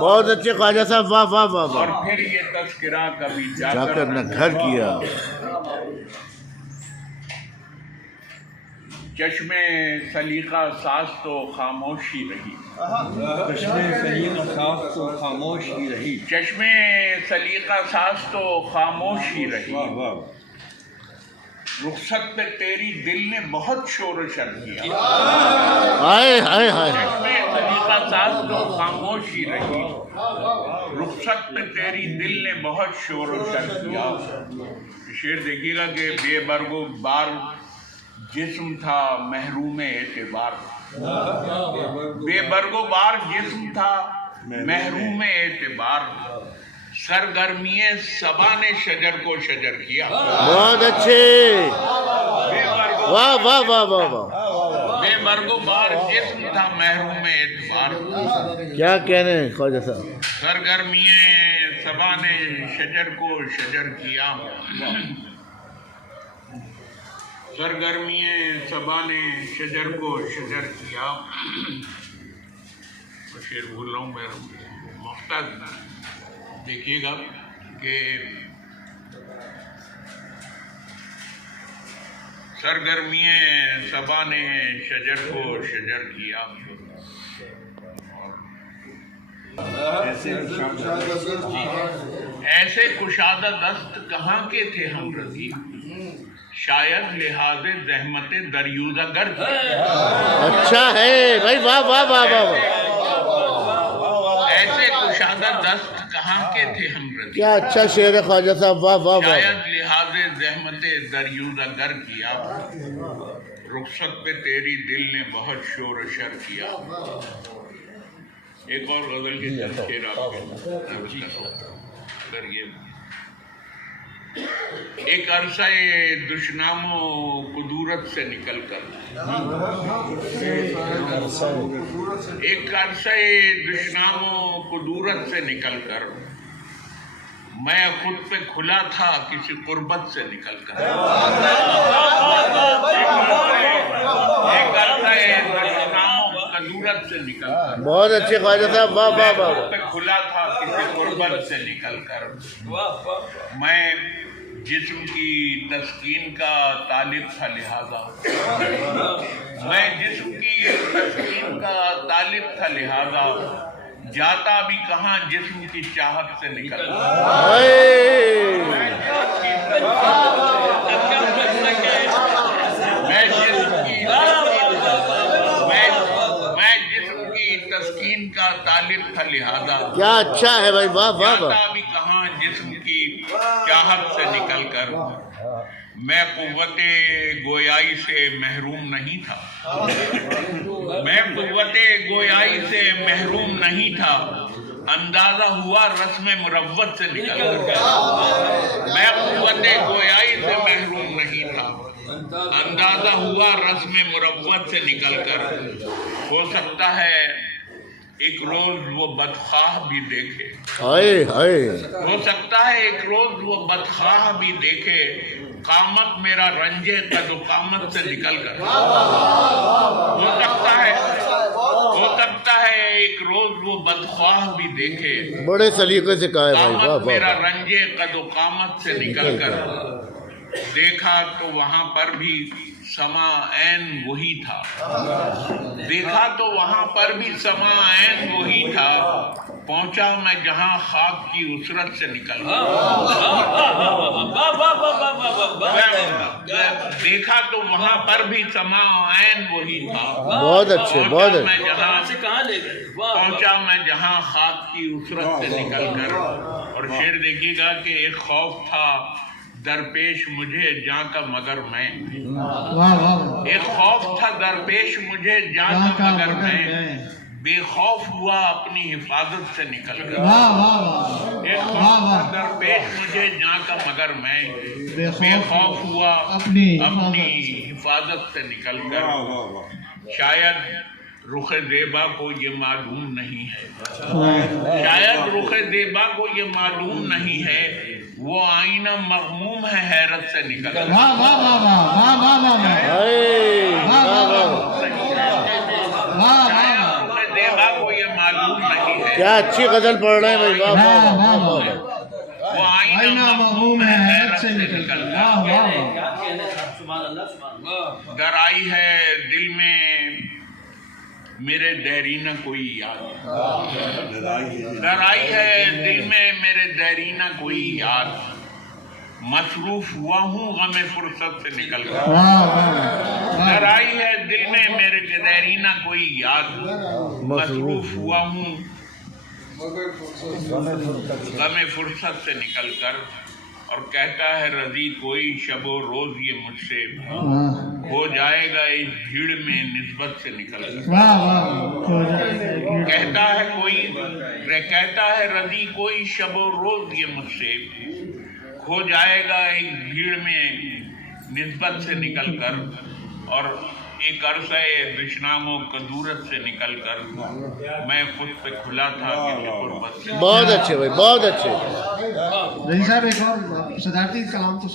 بہت اچھے خواجہ صاحب، واہ واہ واہ اور واہ. پھر یہ تذکرہ کبھی جا کر نہ گھر کیا. چشم سلیقہ ساز تو خاموشی رہی، چشم سلیقہ ساز تو خاموش ہی رہی. چشم سلیقہ ساز تو خاموشی رہی، واہ واہ. رخصت پہ تیری دل نے بہت شور و شر کیا. ہائے ہائے ہائے. چشم سلیقہ ساز تو خاموشی رہی، رخصت پہ تیری دل نے بہت شور و شر کیا. شعر دیکھیے گا کہ بے برگ و بار جسم تھا محروم اعتبار، بے برگ و بار جسم تھا محروم اعتبار، سرگرمی صبا نے شجر کو شجر کیا. بہت اچھے، واہ واہ واہ واہ واہ. بے برگ و بار جسم تھا محروم اعتبار، کیا کہنے ہیں خواجہ صاحب. سرگرمی صبا نے شجر کو شجر کیا، سرگرمی صبا نے شجر کو شجر کیا. شعر بھول رہا ہوں میں مختصر. دیکھیے گا کہ سرگرمی صبا نے شجر کو شجر کیا. ایسے کشادہ دست کہاں کے تھے ہم رضی، شاید لحاظ زحمت دریوزہ گر تھے. اچھا ہے بھائی، واہ واہ واہ واہ واہ. ایسے کشادہ دست کہاں کے تھے ہم رضی، کیا اچھا شعر ہے خواجہ صاحب، واہ واہ واہ. شاید لحاظ زحمت دریوزہ گر کیا، رخصت پہ تیری دل نے بہت شور و شر کیا. ایک اور غزل کے شعر آپ کے اگر یہ ایک عرصہ دشنام و قدورت سے نکل کر، ایک عرصہ دشنام و قدورت سے نکل کر، میں خود پہ کھلا تھا کسی قربت سے نکل کر. ایک عرصہ دشنام و قدورت سے نکل کر، بہت اچھے خواجہ صاحب، واہ واہ واہ. خود پہ کھلا تھا کسی قربت سے نکل کر، میں جسم کی تسکین کا طالب تھا لہذا، میں جسم کی تسکین کا طالب تھا لہذا، جاتا بھی کہاں جسم کی چاہت سے نکل کر. میں جسم کی تسکین کا طالب تھا لہذا، کیا اچھا ہے بھائی، واہ واہ واہ. جاتا بھی کہاں جسم کی چاہت سے نکل کر، میں قوت گویائی سے محروم نہیں تھا، میں قوت گویائی سے محروم نہیں تھا، اندازہ ہوا رسم مروت سے نکل کر. میں قوت گویائی سے محروم نہیں تھا، اندازہ ہوا رسم مروت سے نکل کر. ہو سکتا ہے ایک روز وہ بدخواہ بھی دیکھے، ہائے ہائے. ہو سکتا ہے ایک روز وہ بدخواہ بھی دیکھے، قامت میرا رنجے قد و قامت سے نکل کر. ہو سکتا ہے ایک روز وہ بدخواہ بھی دیکھے، بڑے سلیقے سے کہا ہے بھائی، واہ قامت واہ. میرا رنجے قد و قامت سے نکل کر. دیکھا تو وہاں پر بھی سما عین وہی تھا، دیکھا تو وہاں پر بھی سما عین وہی تھا، پہنچا میں جہاں خاک کی اسرت سے نکل گیا. دیکھا تو وہاں پر بھی سما عین وہی تھا، بہت اچھے، بہت اچھے. پہنچا میں جہاں خاک کی اسرت سے نکل کر. اور شعر دیکھیے گا کہ ایک خوف تھا درپیش مجھے جاں کا مگر میں، ایک خوف تھا درپیش مجھے جاں کا مگر میں، بے خوف ہوا اپنی حفاظت سے نکل کر. ایک خوف تھا درپیش مجھے جاں کا مگر میں، بے خوف ہوا اپنی حفاظت سے نکل کر. شاید رخ زیبا کو یہ معلوم نہیں ہے، شاید رخ زیبا کو یہ معلوم نہیں ہے، وہ آئینہ مغموم ہے حیرت سے نکل کر. شاید رخ زیبا کو یہ معلوم کیا اچھی غزل پڑھ رہے ہیں بھائی، واہ واہ واہ واہ واہ۔ وہ آئینہ مغموم ہے حیرت سے نکل کر، در آئی ہے دل میں میرے دیرینہ کوئی یاد، در آئی ہے دل میں میرے دیرینہ کوئی یاد، مصروف ہوا ہوں غم فرصت سے نکل کر، در آئی ہے دل میں میرے دیرینہ کوئی یاد، مصروف ہوا ہوں غم فرصت سے نکل کر، اور کہتا ہے رضی کوئی شب و روز یہ مجھ سے ہو جائے گا اس بھیڑ میں نسبت سے نکل کر، کہتا ہے رضی کوئی شب و روز یہ مجھ سے کھو جائے گا ایک بھیڑ میں نسبت سے نکل کر، اور ایک عرصہ دشنام و کدورت سے نکل کر میں خود پہ کھلا تھا کسی قربت سے۔ بہت اچھے بھائی، بہت اچھے۔ رضی صاحب ایک اور صدارتی کلام تو